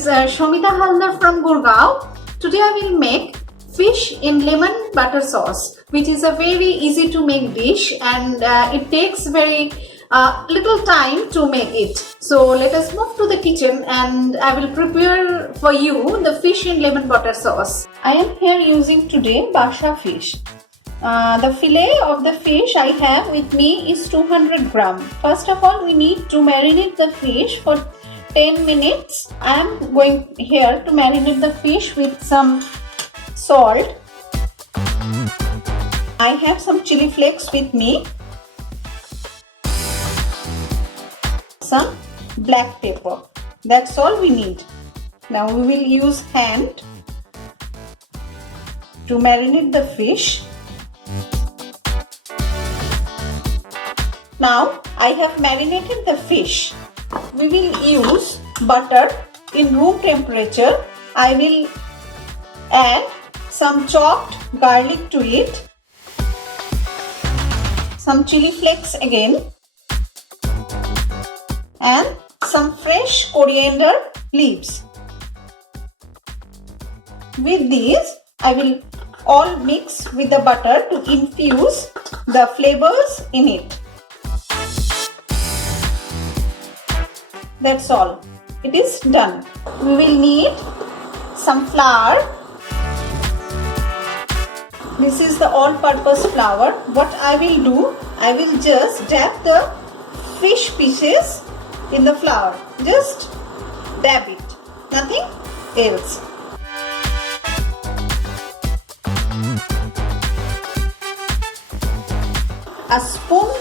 is Shomita Haldar from Gurgaon. Today I will make fish in lemon butter sauce, which is a very easy to make dish, and it takes very little time to make it. So let us move to the kitchen and I will prepare for you the fish in lemon butter sauce. I am here using today Basha fish. The fillet of the fish I have with me is 200 gram. First of all, we need to marinate the fish for 10 minutes. I am going here to marinate the fish with some salt. I have some chili flakes with me, some black pepper. That's all we need. Now we will use hand to marinate the fish. Now I have marinated the fish. We will use butter in room temperature. I will add some chopped garlic to it, some chili flakes again, and some fresh coriander leaves. With these, I will all mix with the butter to infuse the flavors in it. That's all. It is done. We will need some flour. This is the all-purpose flour. What I will do, I will just dab the fish pieces in the flour. Just dab it. Nothing else. A spoon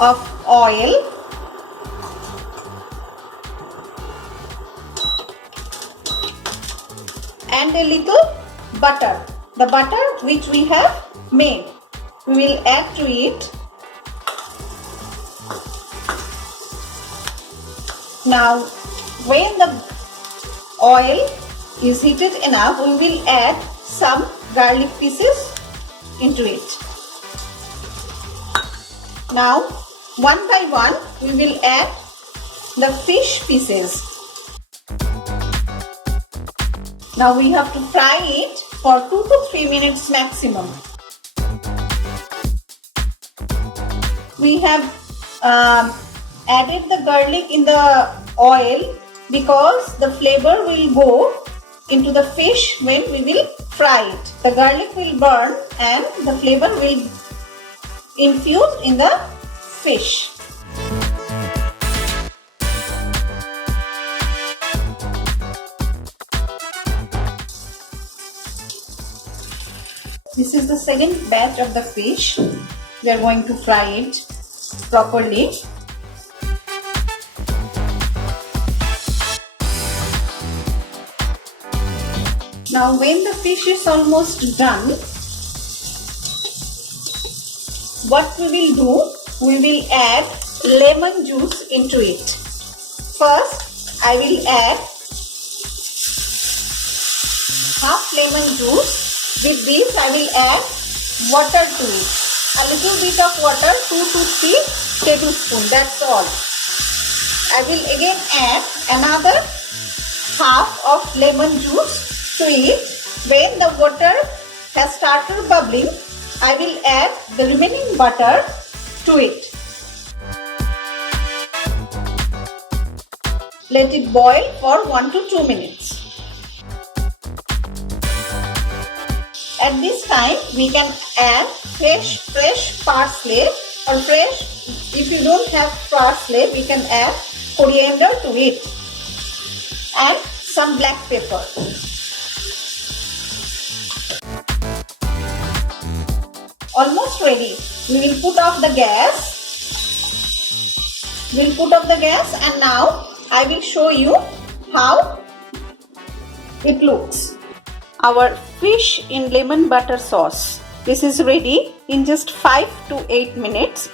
of oil. And a little butter, the butter which we have made, we will add to it. Now when the oil is heated enough, we will add some garlic pieces into it. Now one by one we will add the fish pieces. Now we have to fry it for 2 to 3 minutes maximum. We have added the garlic in the oil because the flavor will go into the fish when we will fry it. The garlic will burn and the flavor will infuse in the fish. This is the second batch of the fish. We are going to fry it properly. Now when the fish is almost done, what we will do, we will add lemon juice into it. First, I will add half lemon juice. With this, I will add water to it. A little bit of water, 2 to 3 tablespoons. That's all. I will again add another half of lemon juice to it. When the water has started bubbling, I will add the remaining butter to it. Let it boil for 1 to 2 minutes. At this time, we can add fresh parsley or fresh, if you don't have parsley, we can add coriander to it and some black pepper. Almost ready. We will put off the gas. We'll put off the gas and now I will show you how it looks. Our fish in lemon butter sauce. This is ready in just 5 to 8 minutes.